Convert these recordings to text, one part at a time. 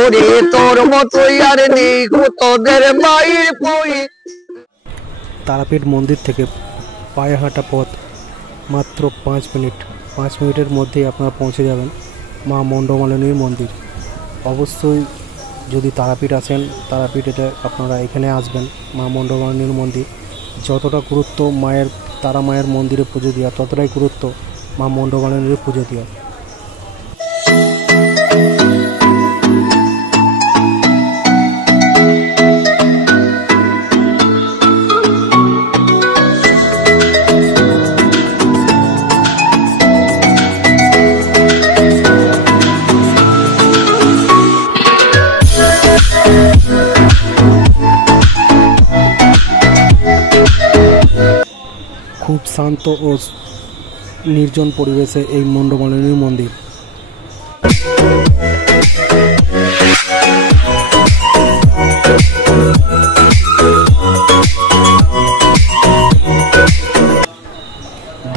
ওরে তোর মতোই আর নেই তোদের মায়ের বই। তারাপীঠ মন্দির থেকে পায়ে হাঁটা পথ মাত্র 5 মিনিট। 5 মিনিটের মধ্যেই আপনারা পৌঁছে যাবেন মা মণ্ডমালিনীর মন্দির। অবশ্যই যদি তারাপীঠ আসেন, তারাপীঠ এটা আপনারা এখানে আসবেন। মা মণ্ডমালিনীর মন্দির যতটা গুরুত্ব মায়ের, তারা মায়ের মন্দিরে পুজো দেওয়া, ততটাই গুরুত্ব মা মণ্ডমালিনীর পুজো দেওয়া। খুব শান্ত ও নির্জন পরিবেশে এই মণ্ডমালিনীর মন্দির।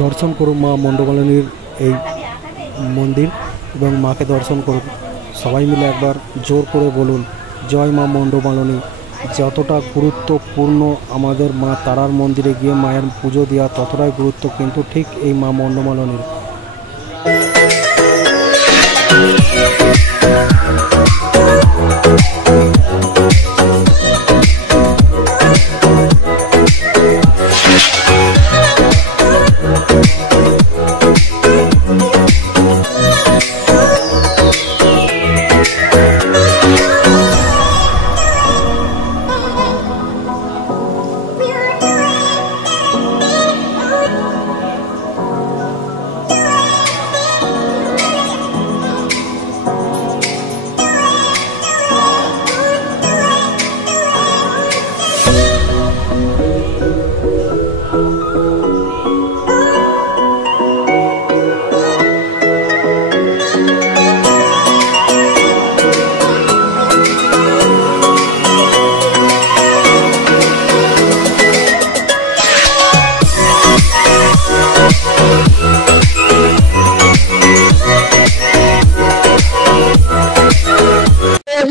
দর্শন করুন মা মণ্ডমালিনীর এই মন্দির এবং মাকে দর্শন করুন। সবাই মিলে একবার জোর করে বলুন জয় মা মণ্ডমালিনী। যতটা গুরুত্বপূর্ণ আমাদের মা তারার মন্দিরে গিয়ে মায়ের পুজো দেওয়া, ততটাই গুরুত্ব কিন্তু ঠিক এই মা মণ্ডমালিনীর।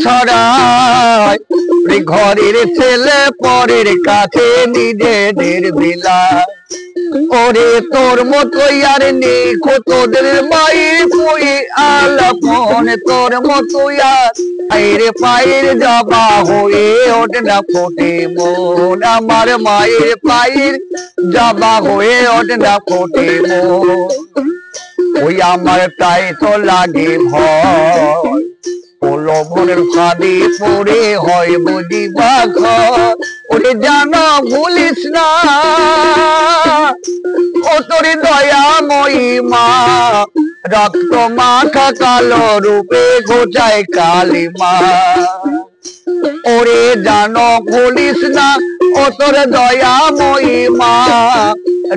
ছড়ায় ঘরের ছেলে পরের কাছে নিজেদের বেলা। ওরে তোর মতোই আর নেই তোদের মায়ের বই আলাপন। তোর মতোই আর পায়ের জবা হয়ে ওঠে না ফোটে মন। আমার মায়ের পায়ের জবা হয়ে ওঠে না ফোটে মন। ওই আমার তাই তো লাগে ভয়, লবণের ফাঁদে পড়ে হয় বুঝিবা ঘর। ওরে জানো ভুলিস না ও তোর দয়াময়ী মা, রক্ত মাখা কালো রূপে গোচায় কালী মা। ওরে জানো ভুলিস না ও তোর দয়াময়ী মা,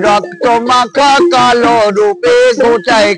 রক্ত মাখা কালো রূপে গোচায়